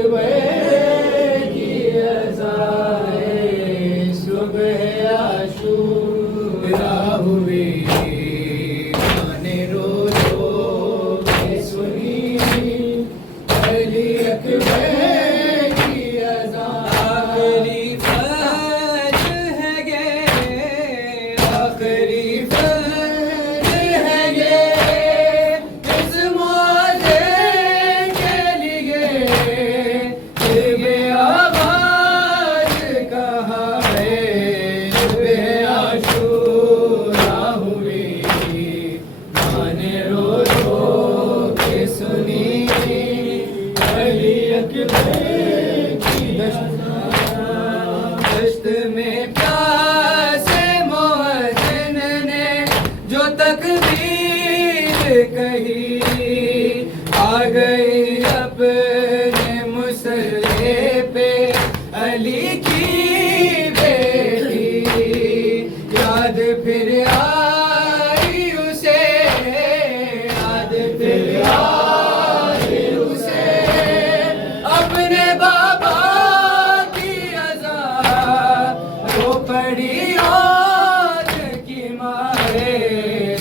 अकबर की अज़ाए सुबह आशूरा हुई, माने रो के सुनी अली अकबर की अज़ाए। आखिरी फर्ज है ये, आखिरी फर्ज है ये, इस मौजे के लिए ये आवाज कहाँ है, सुबह आशूरा हुई, माने रो के सुनी अली अकबर की दश्त में प्यासे मोहसिन ने जो तकदीर कही, आ गई अपने मुसल्ले पे अली की बेटी, याद फिर आई उसे, याद फिर आई उसे, अपने बाबा की अज़ा रो पड़ी आज की मारे,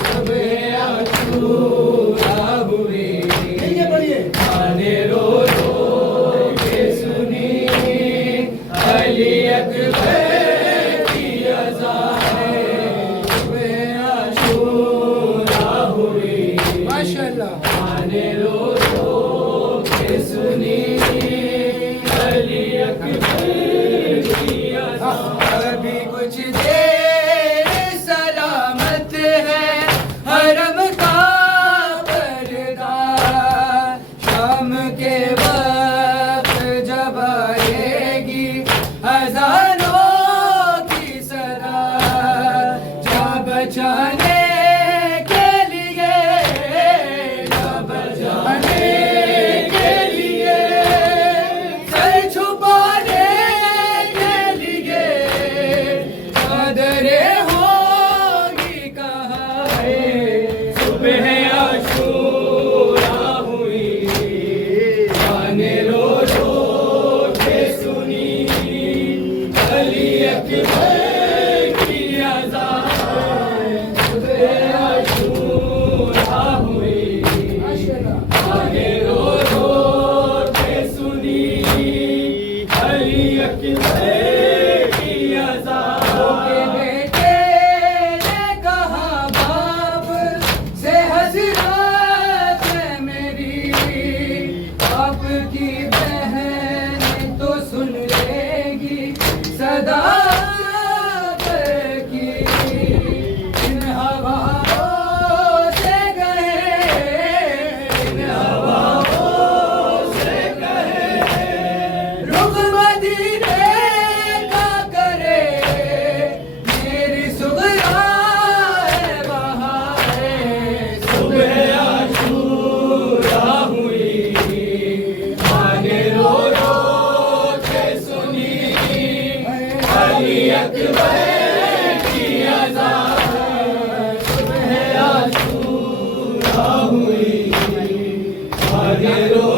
सुबह आशूरा हुई, माने रो के सुनी अली अकबर की अज़ाए सुबह आशूरा हुई, माशाअल्लाह। माने रो के सुनी अली अकबर की अज़ाए। अभी कुछ देर सलामत है हरम का पर्दा, शाम के वक्त जब आएगी अज़ानों की सदा, जा बचाने के लिए, जा बचाने के लिए, सर छुपाने के लिए, चादरें होंगी कहाँ है, सुबह आशूरा हुई, माने रो के सुनी अली अकबर की अज़ाए सुबह आशूरा हुई, माने रो के सुनी अली अकबर की अज़ाए। बेटे ने कहा बाप से हज़रत है मेरी, आपकी बहन तो सुन लेगी सदा की, इन हवाओं से गए, इन हवाओं से गए, रुख मदीने का करे, मेरी सुगरा है वहाँ है, सुबह आशूरा हुई, माने रो के सुनी अली अकबर की अज़ाए सुबह आशूरा हुई, माने रो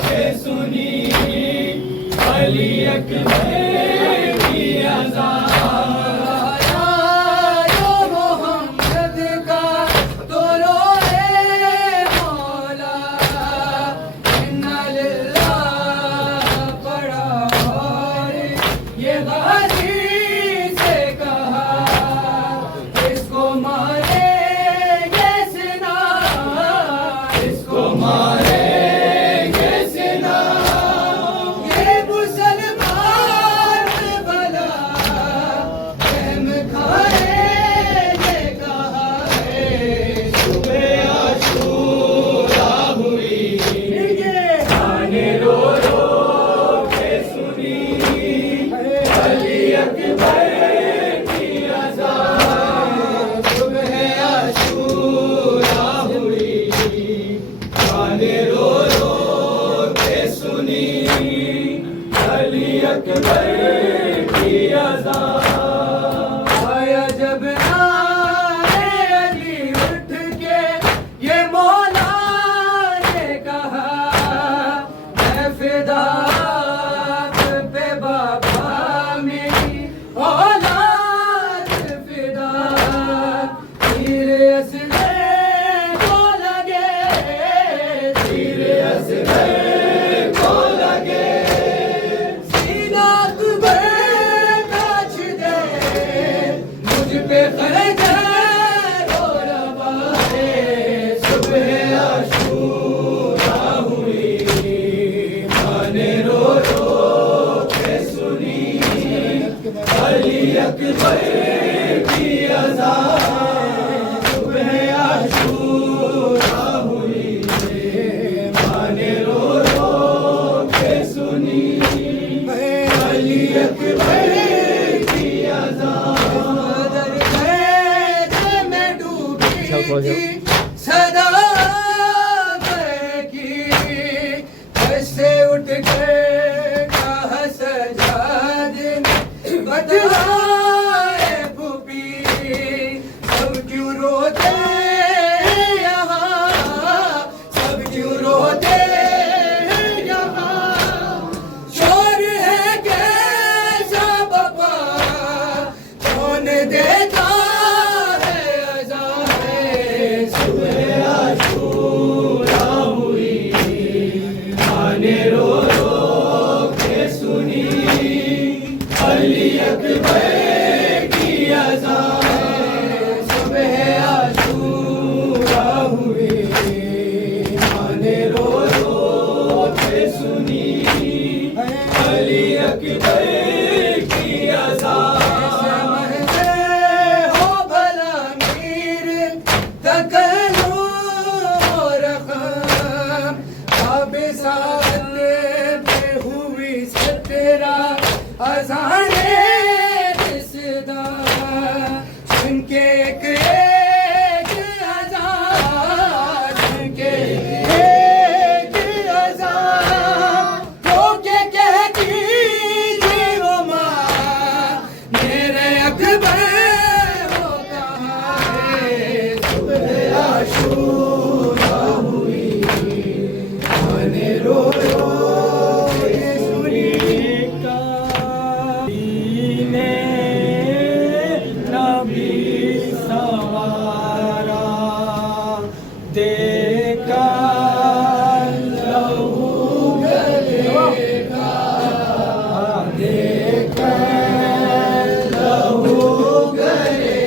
के सुनी अली अकबर की अज़ाए। आया मोहम्मद का तो रोए मौला, इन्ना लिल्लाह पड़ा और ये गाजी से कहा, इसको मारेंगे सिना, इसको मारेंगे सिना, ये मुसलमान भला रहम खाएंगे कहा है, सुबह आशूरा हुई, माने रो के सुनी अली अकबर की अज़ाए सुबह आशूरा हुई, माने रो के सुनी अली अकबर की अज़ाए। आया जब नारे अली उठ के ये मौला ने कहा, मैं फिर सदा की कैसे उठ के कहा सजाद बताए भूपी सब क्यों रोते यहाँ सब क्यों रोते यहाँ शोर है कैसा बाबा कौन देता है अज़ान सुबह आशूरा हुई आने रो रो के सुनी अली अकबर की अज़ान सुबह आशूरा हुई आने रो रो के सुनी अली अकबर की अज़ान हो भला मीर तकलू और ख़म काबे साथ पे हुई सतरा अज़ाने रिसदा सुन के एक अज़ान सुन के एक अज़ान तो के कहती थी वो माँ मेरे अकबर वो कहाँ है सुबह आशूरा हुई आने रो रो के सुनी ने नबी सवारा देखा लहू गले का देखा लहू गले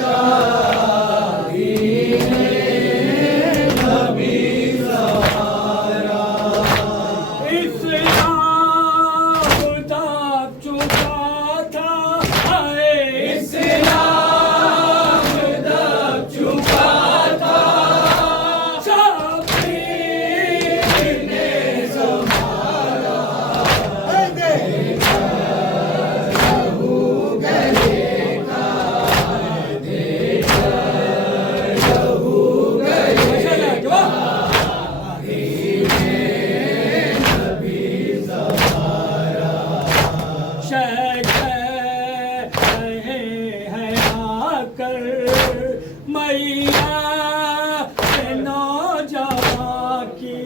का नबी सवारा इस्लाम दाब चुका था हाय इस्लाम दाब चुका था शाफी ने संभाला देखा लहू गले का देखा लहू गले का मैया नौजवान की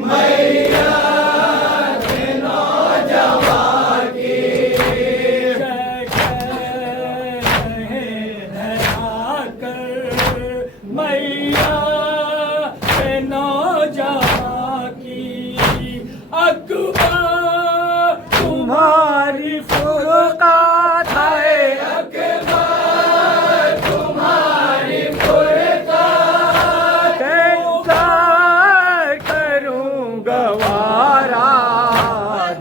मैया नौजवान की मैया नौजवान की अकबर तुम्हारी फुरकात है अकबर तुम्हारी फुरकात कैसा करूं गवारा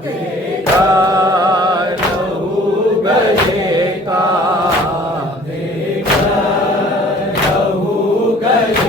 देखा लहू गले का देखा लहू गले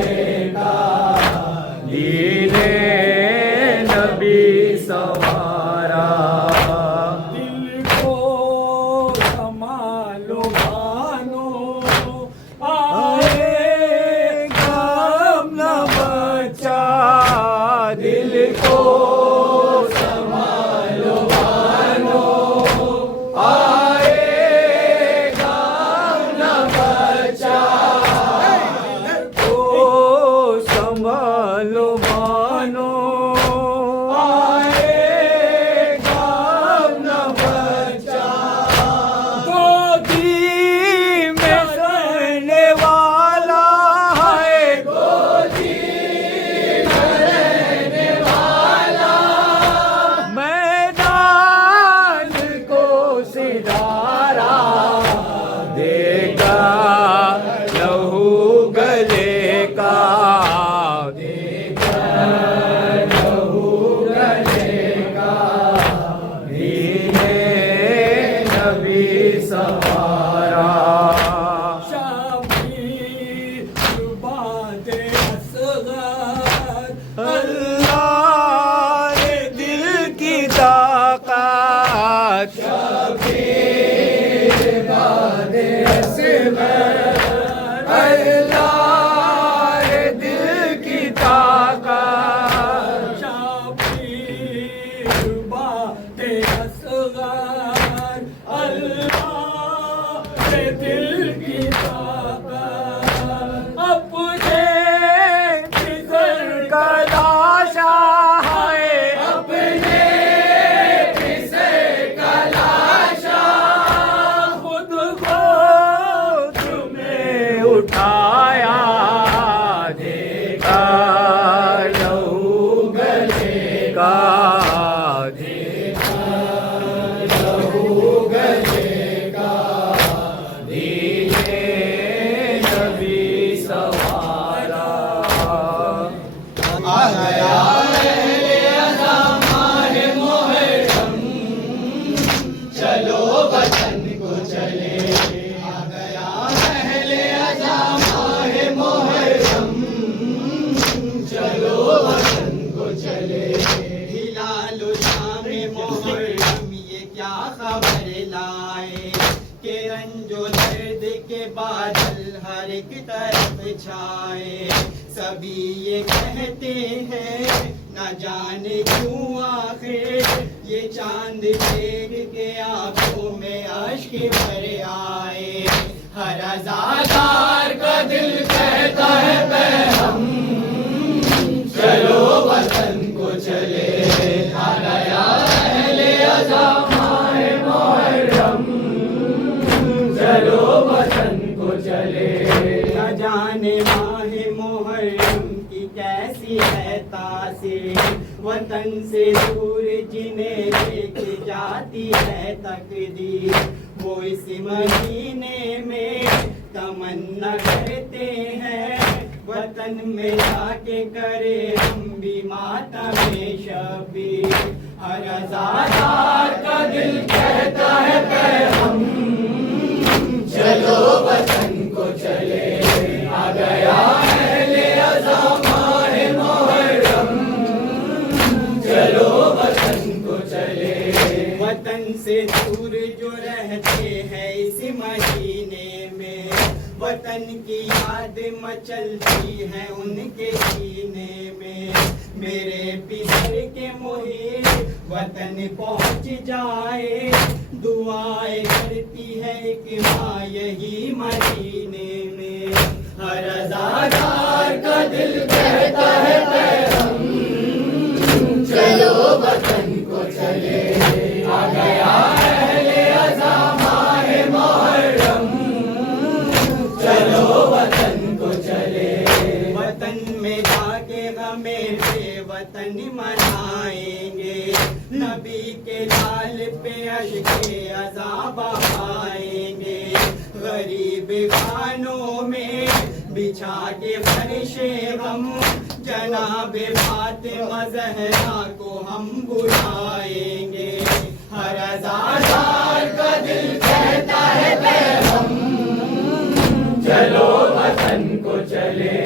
सब छाए। सभी ये कहते हैं न जाने क्यों आखिर ये चांद देख के आंखों में अश्क भर आए। हर अज़ादार का दिल कहता है पैगम, चलो वतन को चले। आ गया अहले अज़ा माहे मुहर्रम, चलो वतन को चले। न जाने माहे मुहर्रम की कैसी है तासीर, वतन से दूर जिन्हें देख जाती है तकदीर। वो इस महीने में तमन्ना करते हैं वतन में जाके करे हम भी मातम शबीर। हर अज़ादार का दिल कहता है पैगम, चलो वतन को चले। आ गया अहले अज़ा माहे मुहर्रम, चलो वतन को चले। वतन से दूर जो रहते हैं इस महीने में, वतन की याद मचलती है उनके सीने में। मेरे पितर के मुहीर वतन पहुँच जाए, दुआएं करती है एक माँ यही मदीने में। हर अज़ादार का दिल कहता है पैगम, चलो वतन को चले। आ गया अहले अज़ा माहे मुहर्रम, चलो वतन को चले। वतन में जाके हमें वतन मनाएंगे, नबी के लाल पे अश्के अज़ा बहाएंगे। गरीब खानों में बिछा के फर्शे हम, जनाबे फातिमा ज़हरा को हम बुलाएंगे। हर अज़ादार का दिल कहता है पैगम, चलो वतन को चले।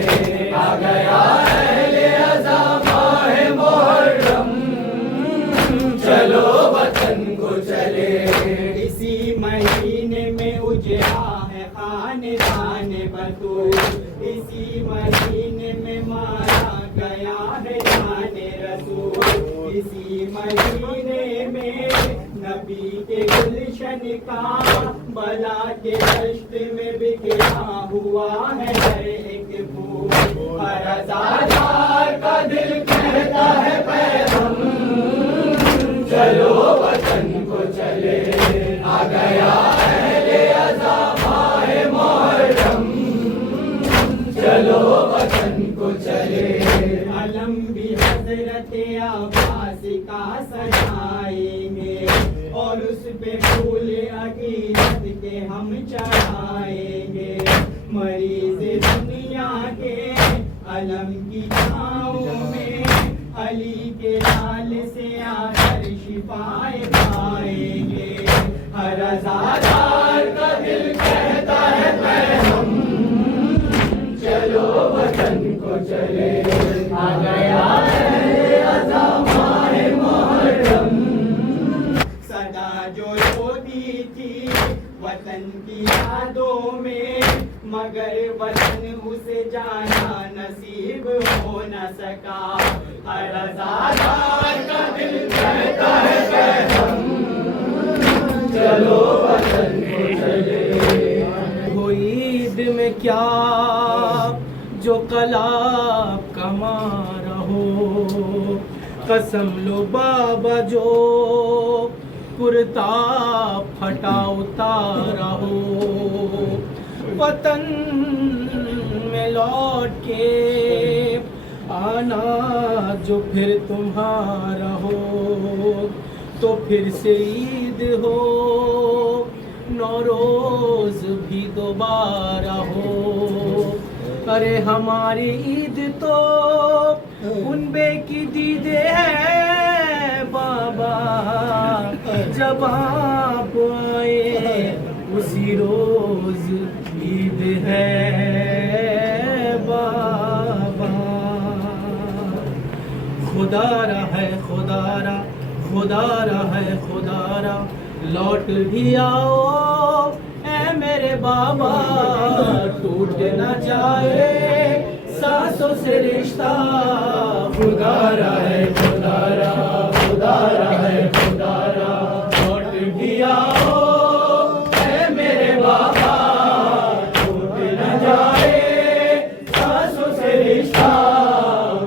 आ गया अहले अज़ा माहे मुहर्रम, चलो वतन को चले। इसी महीने में उजड़ा है खानदान बतूल, इसी महीने में मारा गया है जाने रसूल। इसी महीने में नबी के गुलशन का बला के दश्त में बिखरा हुआ है हर एक फूल। हर अज़ादार का दिल कहता है पैगम, चलो वतन को चले। आ गया अहले अज़ा माहे मुहर्रम, चलो वतन को चले। अलम भी हज़रत अब्बास का सजाएंगे और उस पे फूल अकीदत के हम चढ़ाएंगे। मरीज़ दुनिया के अलम की छाँव में अली के लाल से आकर शिफाए पाएंगे। हर अज़ादार का दिल कहता है पैगम, चलो वतन को चले। आ गया अहले अज़ा माहे मुहर्रम, सदा जो रोती थी वतन की यादों में, मगर वतन उसे जाना नसीब हो न सका। हर अज़ादार का दिल कहता है पैगम, चलो वतन को चले। हो ईद में क्या जो कलाब कमा रहो, कसम लो बाबा जो कुर्ता फटा उतारा हो। वतन में लौट के आना जो फिर तुम्हारा हो, तो फिर से ईद हो नौरोज भी दोबारा हो। अरे हमारी ईद तो उनबे की दीदे है बाबा, जब आप आए उसी रोज ईद है बाबा। खुदारा है खुदारा, खुदारा है खुदारा, लौट भी आओ मेरे बाबा, टूट न जाए सांसों से रिश्ता। खुदारा है खुदारा, खुदारा है खुदारा, लौट भी आओ है मेरे बाबा, टूट न जाए सांसों से रिश्ता।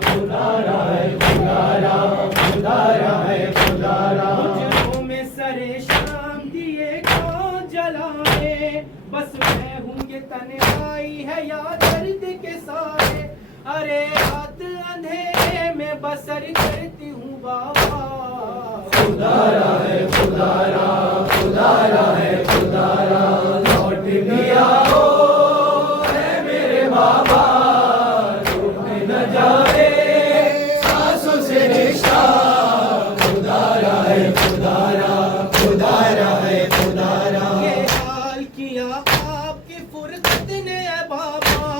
खुदारा है खुदारा, खुदारा है खुदारा। मुझको में सरे शाम दिए कौन जलाए, बस मैं हूँ ये तन्हाई है या दर्द के सारे। अरे रात अंधेरे में बसर करती हूँ बाबा। खुदारा है खुदारा, खुदारा है खुदारा, लौट भी आओ है मेरे बाबा, टूट न जाए सांसों से रिश्ता। खुदारा है खुदारा, खुदारा है खुदारा। ये हाल किया आपकी फुर्सत ने बाबा,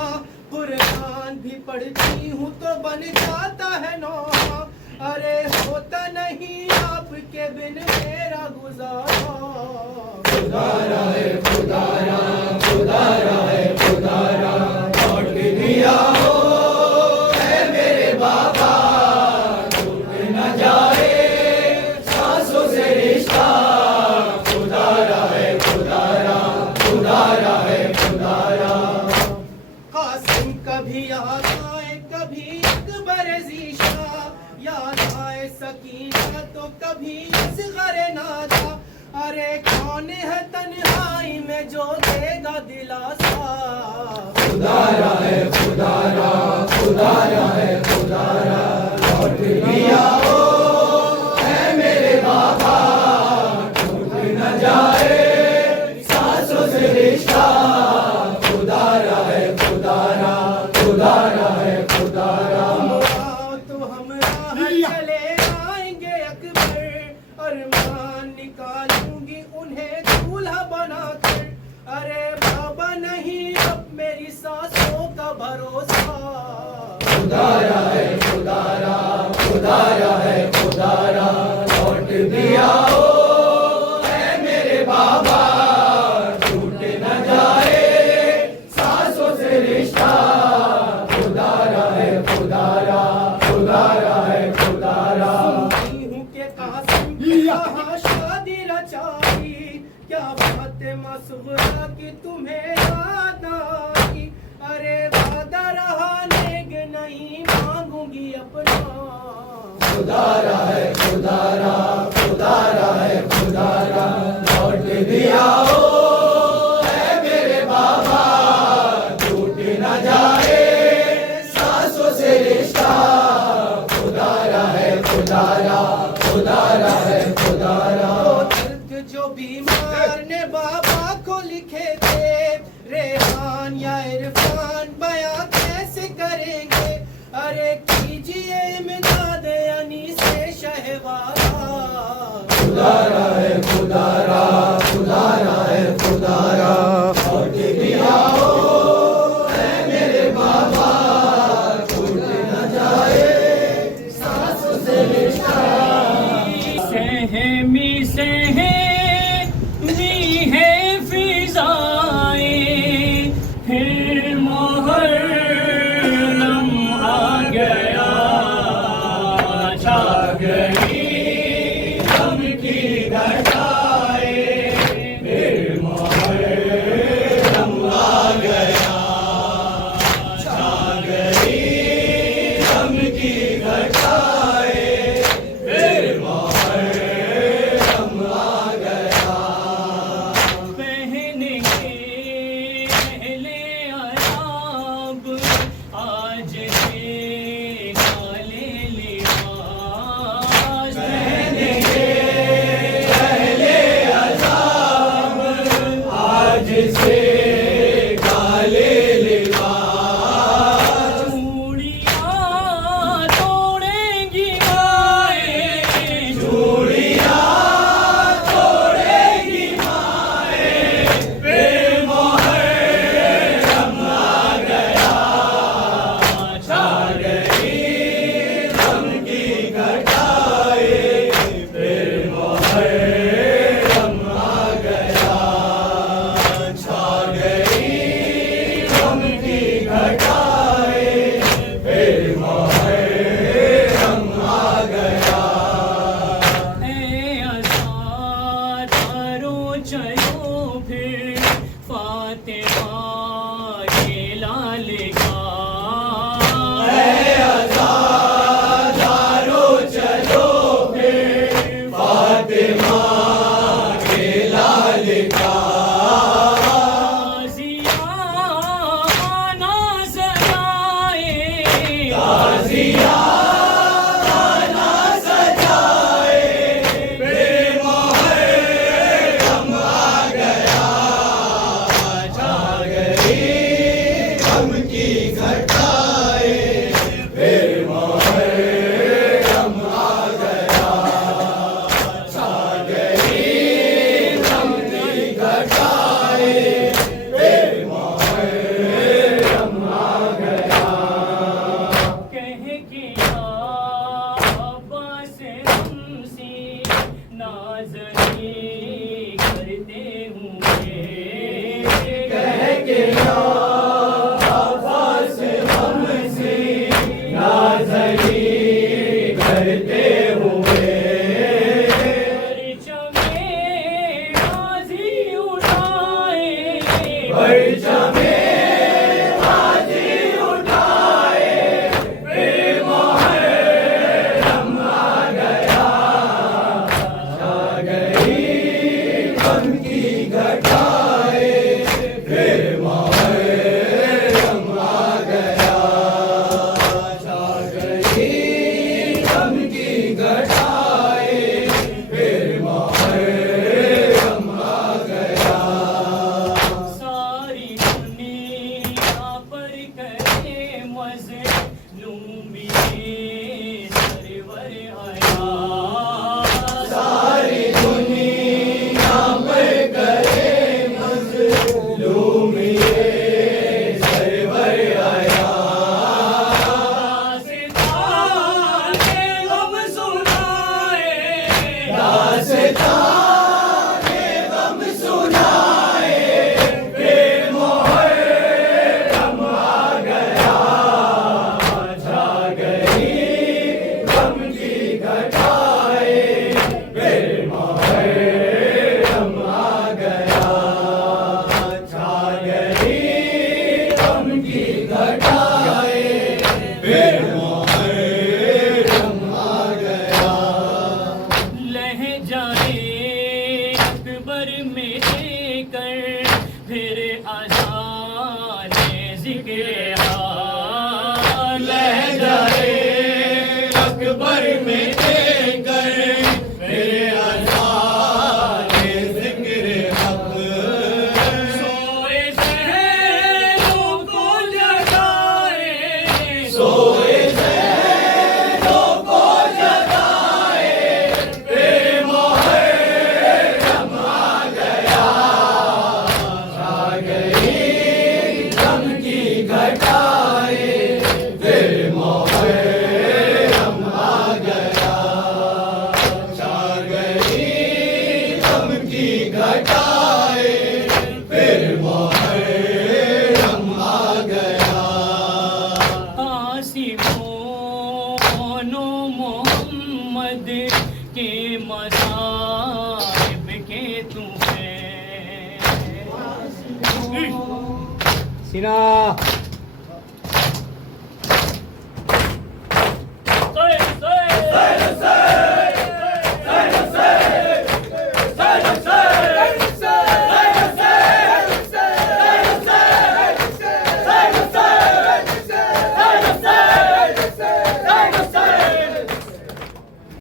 कुरान भी पढ़ती हूँ तो बन जाता है नौहा। अरे होता नहीं आपके बिन मेरा गुजारा। खुदारा है खुदारा, खुदारा है खुदारा, लौट भी आओ है मेरे बाबा, टूट न जाए सांसों से रिश्ता। खुदारा है खुदारा, खुदारा है खुदारा। कासिम कभी याद आए, कभी अकबर ज़ीशा, याद आए सकीना तो कभी असग़र नादा। अरे कौन है तन्हाई में जो देगा दिलासा। खुदारा है खुदारा, खुदारा है खुदारा, लौट भी आओ है मेरे बाबा, टूट न जाए सांसों से रिश्ता। खुदारा है खुदारा, खुदारा है खुदारा। तो हम राह चले आएंगे अकबर, अरमान निकालूंगी उन्हें दूल्हा बनाकर। अरे बाबा नहीं अब मेरी सांसों का भरोसा। खुदारा है खुदारा, खुदारा है खुदारा, लौट भी आओ है मेरे बाबा, टूट न जाए सांसों से रिश्ता। खुदारा है खुदारा, खुदारा है खुदारा। सुनती हूँ कि कासिम यहाँ शादी रचाई, क्या बात मसग़रा की तुम्हें याद आई। अरे वादा रहा नेग नहीं मांगूंगी अपना। खुदारा है खुदारा, खुदारा है खुदारा, लौट भी आओ है मेरे बाबा, टूट न जाए सांसों से रिश्ता। खुदारा है खुदारा, खुदारा है खुदारा। दर्द जो बीमार ने बाबा को लिखे थे, रेहान या इरफान बयां कैसे करेंगे। अरे कीजिए इमदाद यानी से शहवारा। खुदारा है खुदारा, खुदारा है खुदारा, लौट भी आओ है मेरे बाबा, टूट न जाए सांसों से रिश्ता। सहमी है फिजाएं, फिर मुहर्रम आ गया, छा गई गम की घटाएं, फिर मुहर्रम बढ़ते हुए परचमे बाजी उठाए, परचमे बाजी उठाए, फिर मुहर्रम आ गया, छा गई गम की घटाएं, फिर मुहर्रम आ गया, छा गई गम की घटाएं, फिर मुहर्रम आ गया। सारी दुनिया पर करे मज़लूमी सरवर आया, सारी दुनिया पर करे मज़लूमी सरवर आया, दास्ताने गम सुनाए, दास्ताने गम सुनाए, फिर मुहर्रम आ गया, छा गई गम की घटाएं, फिर मुहर्रम आ गया, छा गई गम की घटाएं, फिर मुहर्रम आ गया। लहजाए अकबर में कर फिर अज़ाने ज़िक्र हाल, लहजाए अकबर में कर फिर अज़ाने ज़िक्र हक़, सोए ज़हनों को जगाए, सोए ज़हनों को जगाए, फिर मुहर्रम आ गया, छा गई गम की घटाएं, फिर मुहर्रम आ गया, छा गई गम की घटाएं, फिर मुहर्रम आ गया। आसिमोनो मोहम्मद के मज़ाहिब के तू है। सीना